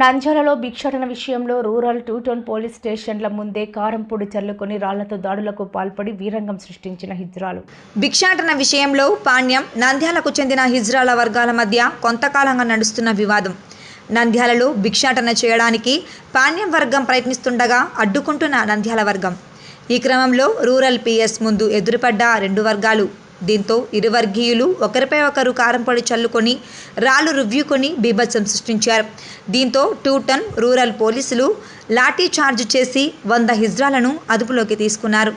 నంద్యాలలో భిక్షాటన విషయంలో rural 2 police స్టేషన్ల ముందే కారంపొడి చల్లుకొని రాళ్లతో దాడులకు పాల్పడి వీరంగం సృష్టించిన హిజ్రాలు. భిక్షాటన విషయంలో పాణ్యం, నంద్యాలకు చెందిన హిజ్రాల వర్గాల మధ్య కొంతకాలంగా నడుస్తున్న వివాదం. నంద్యాలలో భిక్షాటన చేయడానికి పాణ్యం వర్గం ప్రయత్నిస్తుండగా అడ్డుకుంటున్న నంద్యాల వర్గం. ఈ క్రమంలో రూరల్ పిఎస్ ముందు ఎదురుపడ్డ రెండు వర్గాలు. దీంతో ఇరు వర్గీయులు ఒకరిపై ఒకరు కారంపొడి చల్లుకొని రాళ్లు రువ్వుకొని బీభత్సం సృష్టించారు. దీంతో 2 రూరల్ పోలీసులు లాఠీ చార్జ్ చేసి 100 హిజ్రాలను అదుపులోకి తీసుకున్నారు.